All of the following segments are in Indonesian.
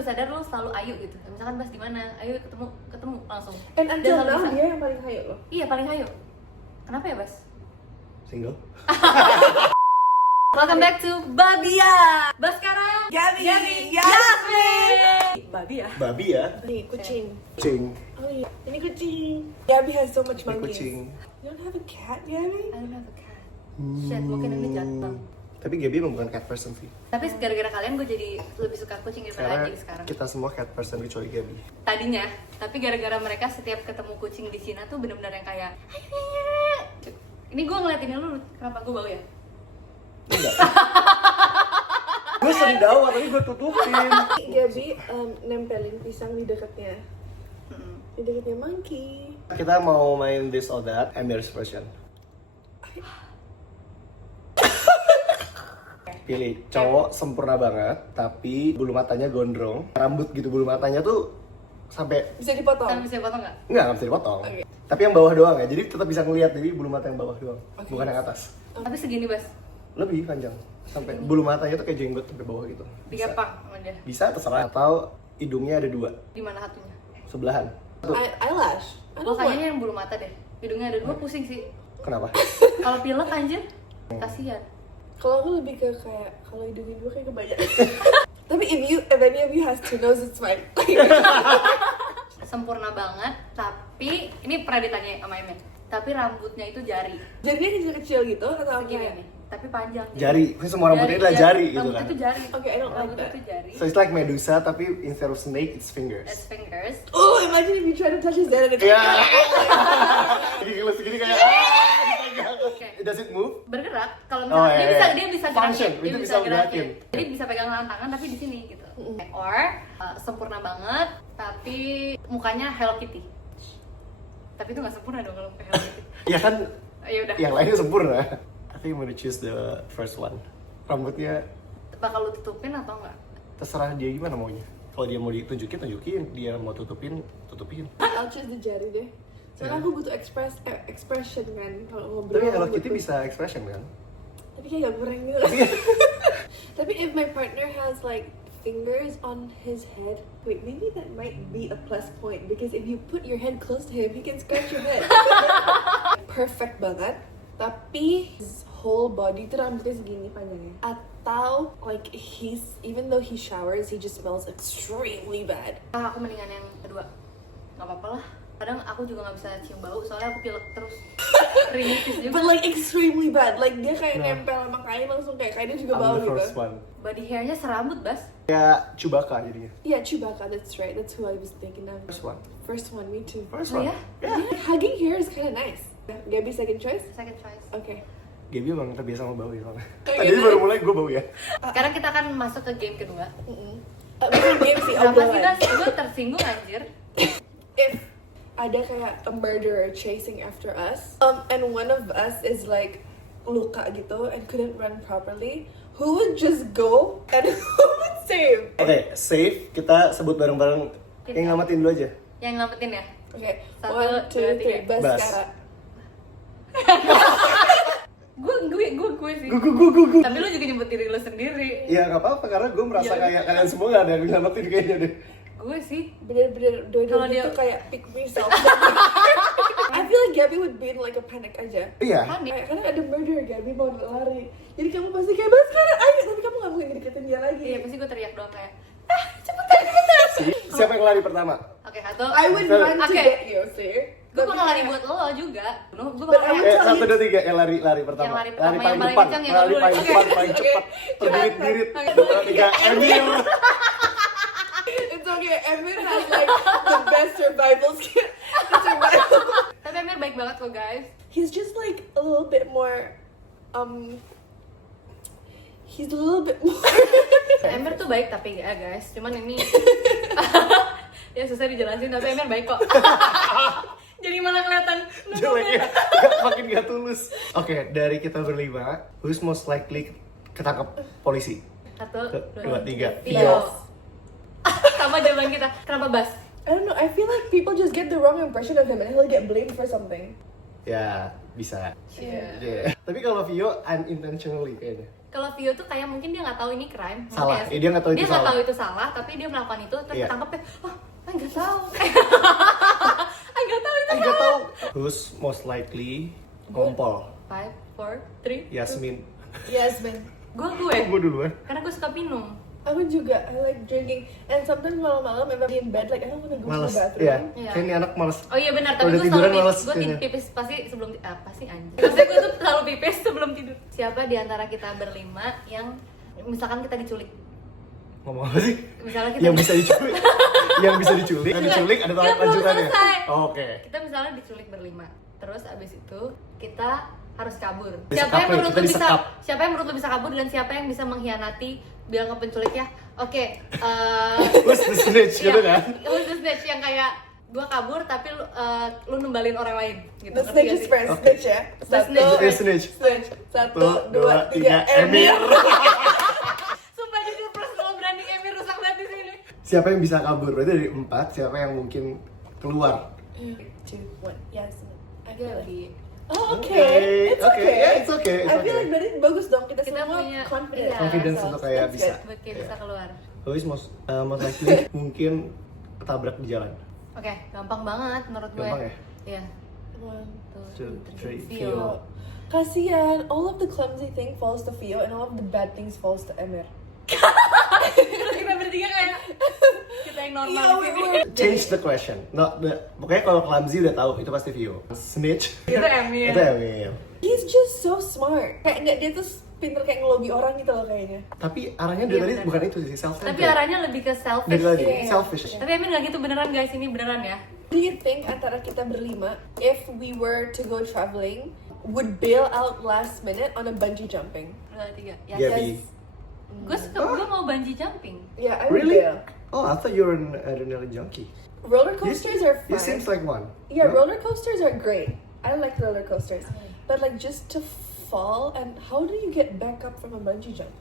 udah sadar lo selalu ayu gitu. Misalkan Bas di mana, ayo ketemu langsung. And until selalu now bisa. dia yang paling hayu loh. Iya paling ayu. Kenapa ya Bas? Single. Welcome back to Babia. Bas sekarang Gabi, Yasmin. Babia. Babi ya. Nih kucing. Kucing. Oh iya, ini kucing. Gabi has so much Ini monkeys. kucing. You don't have a cat, Gabi? I don't have a cat. Shit, mungkin ini jatuh. Tapi Gaby emang bukan cat person sih. Tapi gara-gara kalian gue jadi lebih suka kucing daripada Karena anjing sekarang. kita semua cat person kecuali Gaby. Tadinya, tapi gara-gara mereka setiap ketemu kucing di Cina tuh benar-benar yang kayak ini gue ngeliatin lu, kenapa gue bau ya? Enggak. Gue sendawa tapi gue tutupin. Gabi nempelin pisang di dekatnya. Di dekatnya monkey. Kita mau main this or that, Emir's version. Pilih cowok sempurna banget, tapi bulu matanya gondrong, rambut gitu bulu matanya tuh sampai Bisa dipotong. Kan bisa potong nggak? nggak bisa dipotong. Oke. Tapi yang bawah doang ya, jadi tetap bisa ngeliat jadi bulu mata yang bawah doang, Oke. bukan yang atas. Tapi segini Bas, Lebih panjang, sampai bulu matanya tuh kayak jenggot sampai bawah gitu. digapang sama dia. Bisa terserah. Atau hidungnya ada 2, Di mana satunya? sebelahan. Tuh. Eyelash. I Oh don't kayaknya want. yang bulu mata deh. Hidungnya ada 2 pusing sih. Kenapa? Kalau pilek anjir, kasihan. Kalau aku lebih ke kayak kalau hidungin gue kayak kebanyakan. Tapi if any of you has two nose, it's fine. Sempurna banget, tapi ini pernah ditanya sama Emen. Tapi rambutnya itu jari. Jadinya kecil-kecil gitu atau Segini apa? nih, tapi panjang. Jari, semua rambutnya adalah jari gitu Rambutnya kan. itu jari. Oke, I don't like Rambutnya that. itu jari. So it's like Medusa tapi instead of snake it's fingers. As fingers. Oh, imagine if you try to touch his head and it's Iya. Gini segini kayak. Oke. Does it move? Bergerak. Kalau Oh, misalnya iya, iya. dia bisa Function, gerakin, dia itu bisa bisa gerakin. gerakin. Jadi bisa pegang tangan tapi di sini gitu. Or sempurna banget, tapi mukanya Hello Kitty. Tapi itu nggak sempurna dong kalau pakai Hello Kitty. Ya kan Ya udah. yang lainnya sempurna. I think I'm gonna choose the first one. Rambutnya Bakal lu tutupin atau enggak? terserah dia gimana maunya. Kalau dia mau ditunjukin, tunjukin. Dia mau tutupin, tutupin. I'll choose the jari deh. Soalnya aku butuh expression kan kalau ngobrol. Tapi Hello aku Kitty butuh. bisa expression kan? Tapi kayak gak kurang gitu. Tapi if my partner has like fingers on his head, wait, maybe that might be a plus point because if you put your head close to him, he can scratch your head. Perfect banget. Tapi his whole body tuh rambutnya segini panjangnya. Atau like even though he showers, he just smells extremely bad. Aku mendingan yang kedua. Nggak apa-apa lah. Kadang aku juga nggak bisa cium bau soalnya aku pilek terus. Rinitis juga. But like extremely bad. Like dia kayak Nah. nempel sama kain langsung kayak kainnya juga I'm bau the first gitu. one. Body hairnya serambut Bas. Kayak Chewbacca jadinya. Yeah, Chewbacca, that's right. That's who I was thinking of. First one. First one, me too. First Oh one. ya? Yeah. Yeah, hugging hair is kind of nice. Gabby, second choice? Second choice. Okay. Gaby emang terbiasa sama bau ya soalnya. Kayak Tadi gitu. baru mulai gue bau ya. Sekarang kita akan masuk ke game kedua. Bukan game sih, Kenapa sih obrolan. Bas? Gue tersinggung anjir. If ada kayak a murderer chasing after us, and one of us is like luka gitu and couldn't run properly, who would just go and who would save? Oke, safe. Kita sebut bareng-bareng. Kita. Yang ngamatin dulu aja. Yang ngelametin ya? Okay, Satu, 1, 2, dua, tiga. 3, Bas. Baskara. Gue sih. Gu. Tapi lu juga nyebut diri lu sendiri. Ya nggak apa-apa karena gue merasa Ya. kayak kalian semua nggak ada yang ngamatin kayaknya deh. Gue sih. Bener-bener Kalau dua-duanya dia- tuh kayak pick me self. I feel like Gabby would be in like a panic aja. Iya. Panik. Kayak karena ada murder, Gabby mau lari. Jadi kamu pasti kayak Baskara, ayo, tapi kamu gak mungkin deketin dia lagi. Iya pasti gue teriak doang kayak. Siapa yang lari pertama? Oke satu. I would run to Oke. get you, see? Gue bakal lari buat lo juga. Gue bakal But I lari. would- 1, 2, 3. Yang lari pertama. Yang lari pertama, yang paling depan. kencang, yang Lari dulu. paling Oke. depan, paling Oke. cepat. Terbirit-birit. Oke. 2, 3. Emil. It's okay, Emir has like the best survival skill. Survival. Tapi Emir baik banget kok guys. He's just like a little bit more, he's a little bit more. Emir tuh baik tapi ya guys. Cuman ini ya susah dijelasin tapi Emir baik kok. Jadi malah kelihatan Jelek ya. Makin gak tulus. Oke, dari kita berlima, who's most likely ketangkap polisi? Satu, 2, 3. Tio. Sama jawaban kita. Kenapa Bas? I don't know, I feel like people just get the wrong impression of him and he'll get blamed for something. Ya, bisa. Iya. Yeah. Tapi kalau Vio unintentionally kayaknya. Kalau Vio tuh kayak mungkin dia nggak tahu ini crime. Salah. Ngerti nggak sih? Dia nggak tahu itu Dia nggak salah. tahu itu salah, tapi dia melakukan itu terus Iya. ketangkep oh nggak tahu. Nggak tahu itu. Enggak tahu. Who's most likely ngompol? 5, 4, 3. Yasmin. Yasmin. Gue. Gue duluan. Karena gue suka minum. Aku juga, I like drinking. And sometimes malam-malam if I'm in bed, like I don't want to go Males. to the bathroom. Iya. Iya. Kayak ini anak males. Oh iya benar, Kalau tapi udah gue tiduran selalu males gue kayaknya. pipis pasti sebelum apa sih anjing. Maksudnya gue tuh selalu pipis sebelum tidur. Siapa di antara kita berlima yang misalkan kita diculik? Ngomong apa sih? Misalnya kita Yang bisa diculik. Yang bisa diculik. Yang diculik ada Enggak, belum lanjutannya. selesai. Oh, oke. Kita misalnya diculik berlima. Terus abis itu kita harus kabur. Disekap nih, kita disekap. Siapa yang menurut lu bisa kabur dan siapa yang bisa mengkhianati bilang ke penculiknya, oke, Who's the snitch gitu kan? who's the snitch yang kayak gua kabur tapi lu numbalin orang lain gitu. The Ngerti snitch gak is sih? first, Oke. snitch ya. The snitch. The snitch. Snitch. 1, 2, 3, Emir. Emir. Sumpah jujur plus kalau branding Emir rusak banget di sini. Siapa yang bisa kabur? Berarti dari 4, siapa yang mungkin keluar? 2, 1, Yasmin. I feel like. Jadi Oh, okay. It's Okay, okay. yeah, it's okay, it's I feel okay. like berarti bagus dong kita, Kita semua punya- confident. iya. in Confidence ourselves. untuk kayak That's bisa. good. kayak bisa keluar. Who's most likely mungkin ketabrak di jalan. Oke, gampang banget menurut gue. Gampang ya? Iya. 1, 2, 3, Vio. Kasian, all of the clumsy thing falls to Vio and all of the bad things falls to Emir. Terus kita bertiga kayak kita yang normal Iya, di sini. Change the question. Pokoknya kalau clumsy udah tahu itu pasti Vio. Snitch. Itu Emir. Itu Emil. He's just so smart. Kayak nggak dia tuh pinter kayak ngelobi orang gitu loh kayaknya. Tapi arahnya dari Iya, tadi benar. bukan itu sih, self Tapi arahnya lebih ke selfish. Dari tadi, Iya. selfish. Tapi Emir nggak gitu beneran guys, ini beneran ya. Do you think antara kita berlima, if we were to go traveling, would bail out last minute on a bungee jumping? 2, 3. Ya. Gabi. Gue mau bungee jumping. Yeah, I would Really? bail. Oh, I thought you were an adrenaline junkie. Roller coasters are You fun. seems like one. Yeah, No? roller coasters are great. I like roller coasters. But like just to fall, and how do you get back up from a bungee jump?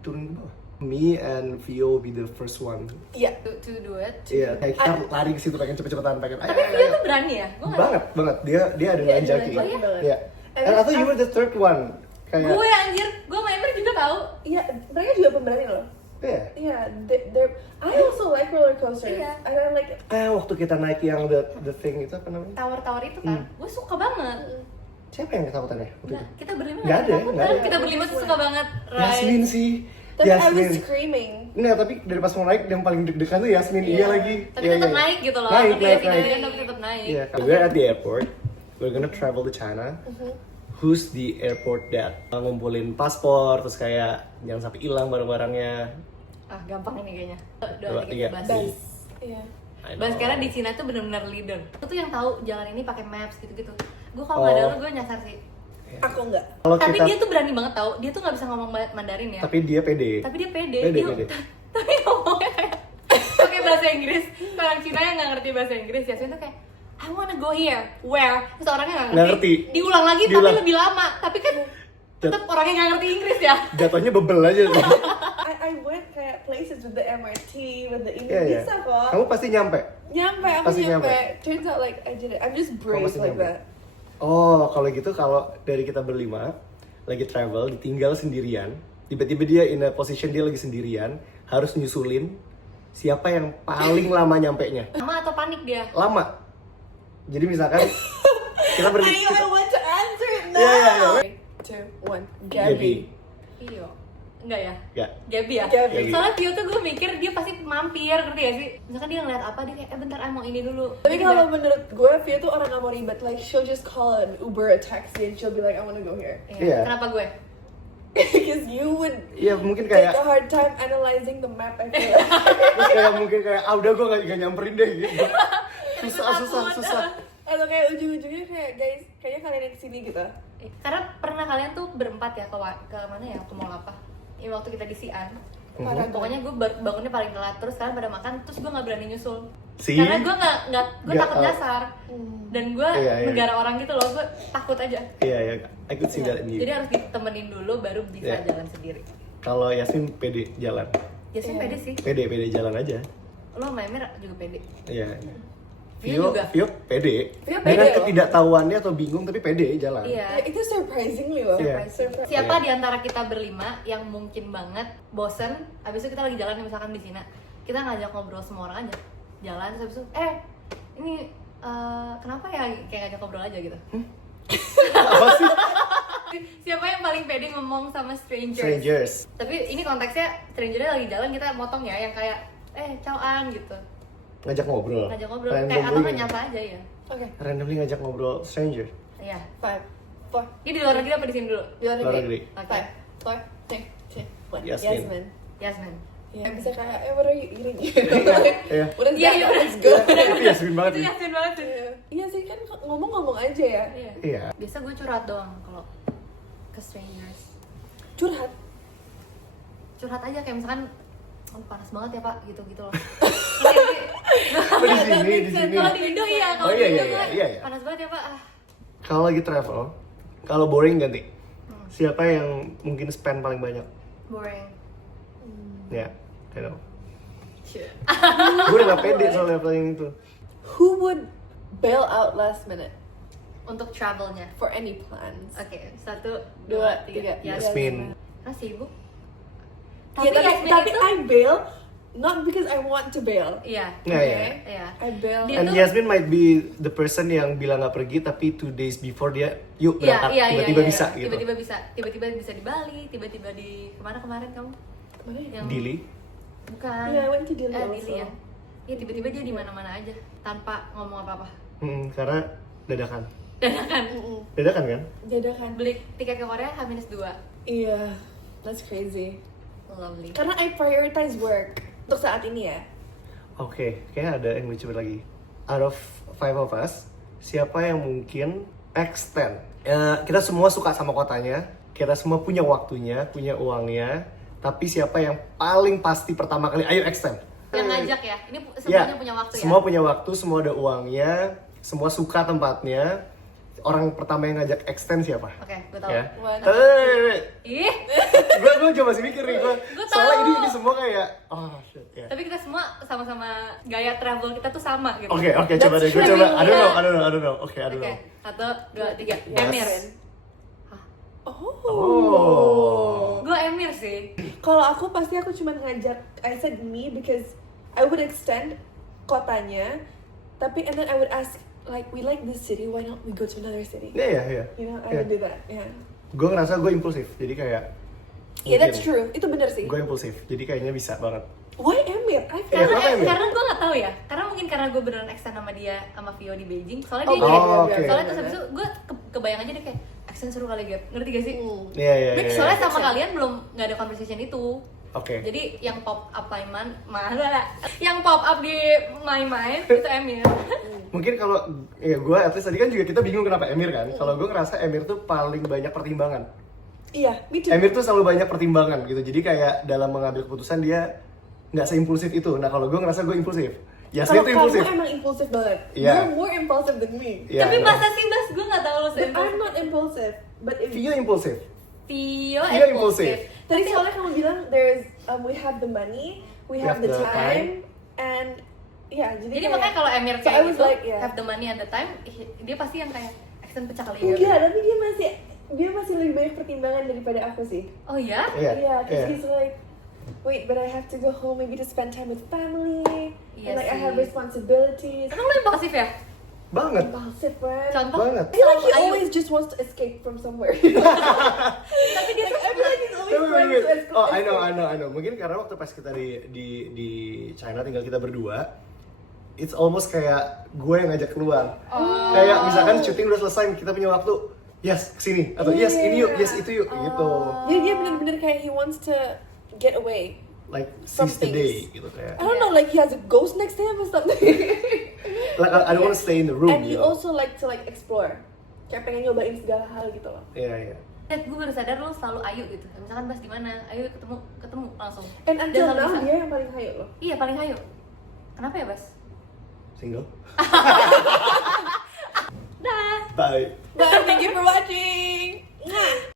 Turun ke bawah. Me and Vio will be the first one. Yeah. To do it. Iya, kayak kita lari ke situ pengen cepet-cepetan pengen. Tapi Vio tuh berani ya? Gue banget. Dia ada Dia junkie. adrenaline banget. Iya. And I thought you were the third one. Kayak Gue anjir, gue sama Emir juga tahu. Yeah, mereka juga pemberani loh. Iya. Yeah, they're. I also like roller coasters. Yeah. And I like. Waktu kita naik yang the thing itu apa namanya? Tower-tower itu kan, gue suka banget. Siapa yang ketakutannya? Waktu Nah, itu? kita berlima Nggak ada, ketakutan. nggak ada. Kita berlima tuh suka banget Yasmin sih. Tapi I was Yasmin. screaming. Nggak, tapi dari pas mau naik yang paling deg-degan tuh Yasmin. Iya Iya. lagi. Tapi Iya, tetap iya. naik gitu loh. Naik, Tapi naik, kita naik. kan tapi tetap naik. Iya, we're at the airport. We're gonna travel to China. Who's the airport dad? Ngumpulin paspor, terus kayak jangan sampai hilang barang-barangnya. Ah, gampang ini kayaknya. 2, Dua, 3, tiga. Bas. Bas. Yeah. I Bas know. karena di Cina tuh benar-benar leader. Aku tuh yang tahu jalan ini pakai maps gitu-gitu. Gue kalau nggak ada Oh. lu gue nyasar sih. Aku enggak. Kalau Tapi kita, dia tuh berani banget tahu. Dia tuh nggak bisa ngomong Mandarin ya. tapi dia pede. Tapi dia pede. Pede, Dia- pede. Tapi ngomongnya kayak pakai bahasa Inggris. Orang Cina yang nggak ngerti bahasa Inggris ya, tuh kayak I wanna go here, where? Terus orangnya nggak Nggak ngerti. ngerti. Diulang lagi Diulang. tapi lebih lama. Tapi kan tetap orangnya nggak ngerti Inggris ya. Jatuhnya bebel aja. I went kayak places with the MRT, with the ini Iya, iya. bisa kok. Kamu pasti nyampe. Nyampe, aku Pasti nyampe. nyampe. Turns out like I did it. I'm just Kamu brave pasti like nyampe. that. Oh, kalau gitu kalau dari kita berlima lagi travel, ditinggal sendirian, tiba-tiba dia in a position dia lagi sendirian, harus nyusulin siapa yang paling lama nyampenya. Lama atau panik dia? Lama. Jadi misalkan kita I berlima. want to answer it now. Iya, iya, iya. 3, 2, 1. Gabi. Gabby. Iya. Enggak ya? Ya. Gabi ya? Gabi. Soalnya Vio tuh gue mikir dia pasti mampir, ngerti gak sih? Misalkan dia ngeliat apa, dia kayak, bentar, mau ini dulu. Tapi kalau menurut gue, Via tuh orang gak mau ribet. Like she'll just call an Uber, a taxi, and she'll be like, I want to go here. Iya. Iya. Kenapa gue? Because you would Iya, mungkin take kayak a hard time analyzing the map. I feel like. terus kayak mungkin kayak udah gue gak nyamperin deh gitu. Susah. Atau kayak ujung-ujungnya kayak guys, kayaknya kalian yang kesini gitu. Karena pernah kalian tuh berempat ya ke mana ya? Ke mall apa? Ya, waktu kita di Xi'an. Parah Pokoknya gue bangunnya paling telat, terus kalian pada makan, terus gue nggak berani nyusul. See? Karena gue gue Nggak, takut nyasar. Dan gue Iya, iya. negara orang gitu loh, gue takut aja. Iya, iya. I could see that in you. Jadi harus ditemenin dulu baru bisa Iya. jalan sendiri. Kalau Yasin pede jalan. Jasmine Iya. pede sih. Pede jalan aja. Lo sama Emir juga pede. Iya. Vio juga. pede. Vio pede Dengan loh. ketidaktahuannya atau bingung tapi pede jalan. Iya. Itu surprisingly loh. Iya. Siapa Iya. di antara kita berlima yang mungkin banget bosen, abis itu kita lagi jalan nih, misalkan di Cina, kita ngajak ngobrol semua orang aja, jalan terus abis itu, ini kenapa ya, kayak ngajak ngobrol aja gitu. Apa sih? Siapa yang paling pede ngomong sama strangers? Strangers. Tapi ini konteksnya strangernya lagi jalan, kita motong ya, yang kayak cauan gitu, Ngajak ngobrol. ngajak ngobrol, kayak atau Randomly, nggak nyapa aja ya. Oke. randomly ngajak ngobrol stranger. Iya. 5, 4. Ini di luar negeri apa di sini dulu? Di luar Luar negeri. negeri. Oke. 5, 4, 3, 2, 1. Yasmin. Yasmin. Yasmin. Ya, bisa kayak, what are you eating? Iya. Udah Iya, iya, let's go. Itu Yasmin banget Itu nih. Yasmin banget sih. Iya. Iya sih kan ngomong-ngomong aja ya. Iya. Iya. Biasa gue curhat doang kalau ke strangers. Curhat. Curhat aja kayak misalkan, panas banget ya pak, gitu-gitu loh. Oh, di sini. Kalau di Indo iya, kalau Oh, iya, di Indo iya, gue, iya, iya. panas banget ya pak. Kalau lagi travel, kalau boring ganti. Siapa yang mungkin spend paling banyak? Boring. Ya, I know. Shit. Gue udah gak pede soal traveling itu. Who would bail out last minute Untuk travelnya. for any plans? Oke, 1, 2, 2, 3. 3. Yasmin. Kan sibuk. Ya, Yasmin tapi itu, I bail not because I want to bail. iya, Nah, ya. iya. I bail. Dia And tuh- Yasmin might be the person yang bilang gak pergi tapi 2 days before dia yuk berangkat, tiba-tiba bisa gitu. Tiba-tiba bisa. Tiba-tiba bisa di Bali, tiba-tiba di kemana kemarin kamu? Kemana ya? Yang Dili. Bukan. Yeah, I went to Dili Dili also. ya. Iya, tiba-tiba dia di mana-mana aja tanpa ngomong apa-apa. Karena dadakan. Dadakan. Dadakan kan? Dadakan. Beli tiket ke Korea H-2. Iya, that's crazy. Lovely. Karena I prioritize work untuk saat ini ya. Oke, kayaknya ada yang lucu lagi. Out of 5 of us, siapa yang mungkin extend? Kita semua suka sama kotanya, kita semua punya waktunya, punya uangnya, tapi siapa yang paling pasti pertama kali, ayo extend. Yang ngajak ya. Ini Ya, semuanya punya waktu ya. semua punya waktu, semua ada uangnya, semua suka tempatnya. Orang pertama yang ngajak extend siapa? Oke, gue tahu. Ya. Mana? Ih, Gue juga masih mikir nih, Gua soalnya tahu. ini semua kayak, oh shit ya. tapi kita semua sama-sama gaya travel kita tuh sama gitu. Oke, coba deh, gue true. coba. I don't know. Oke, I don't Oke, know. 1, 2, 3. Yes. Emir. Oh. Gue Emir sih. Kalau aku pasti aku cuma ngajak. I said me because I would extend kotanya, tapi and then I would ask like we like this city, why not we go to another city? Iya. You know, I Iya. would do that. Yeah. Gue ngerasa gue impulsif, jadi kayak Yeah, that's true. Itu benar sih. Gue impulsif, jadi kayaknya bisa banget. Why Emir? I feel Iya, Karena, kenapa Emir? karena gue gak tahu ya. Karena mungkin karena gue beneran extend sama dia sama Vio di Beijing. Soalnya Oh, dia iya, Oh, oke. soalnya terus habis itu gue kebayang aja dia kayak extend seru kali Gap. Ngerti gak sih? Iya. Soalnya sama kalian belum nggak ada conversation itu. Oke. Jadi yang pop up yang pop up di my mind itu Emir. Mungkin kalau ya gue at least tadi kan juga kita bingung kenapa Emir kan. Kalau gue ngerasa Emir tuh paling banyak pertimbangan. Iya, me too. Emir tuh selalu banyak pertimbangan gitu. Jadi kayak dalam mengambil keputusan dia nggak seimpulsif itu. Nah kalau gue ngerasa gue impulsif. Yasmin Kalau tuh impulsif. kamu emang impulsif banget. Iya. You're more impulsive than me. Iya, Tapi no. masa sih Bas, gue nggak tahu lo But I'm not impulsive. But if Vio impulsif. Vio Vio impulsif. tadi soalnya kamu bilang there's we have the money, we have the time, and yeah, Jadi kayak- makanya kalau Emir So I kayak was gitu, like, yeah. have the money at the time, dia pasti yang kayak extend pecah kali ya. Enggak, tapi dia masih lebih banyak pertimbangan daripada aku sih. Oh ya? Iya. Yeah, because iya. he's like, wait, but I have to go home maybe to spend time with family, Iya and like I sih. have responsibilities. Emang lo impulsif ya? Banget. Impulsive, friend. Contoh? Banget. I feel like he Ayu. always just wants to escape from somewhere. Tapi dia tuh I feel like he's always trying to escape. Oh, I know. Mungkin karena waktu pas kita di China tinggal kita berdua, it's almost kayak gue yang ngajak keluar. Kayak misalkan syuting udah selesai, kita punya waktu, yes kesini atau yes ini yuk, yes itu yuk gitu. Jadi dia bener-bener kayak he wants to get away. Like Some seize the things. day gitu kayak. I don't know, like he has a ghost next to him or something. Like I don't want to stay in the room. And he gitu. also like to like explore. Kayak pengen nyobain segala hal gitu loh. Iya. gue baru sadar lo selalu ayu gitu. Misalkan Bas di mana, ayo ketemu langsung. And Dan until selalu now bisa. dia yang paling hayo loh. Iya paling ayu. Kenapa ya Bas? Single. Dah. Bye. Bye, thank you for watching.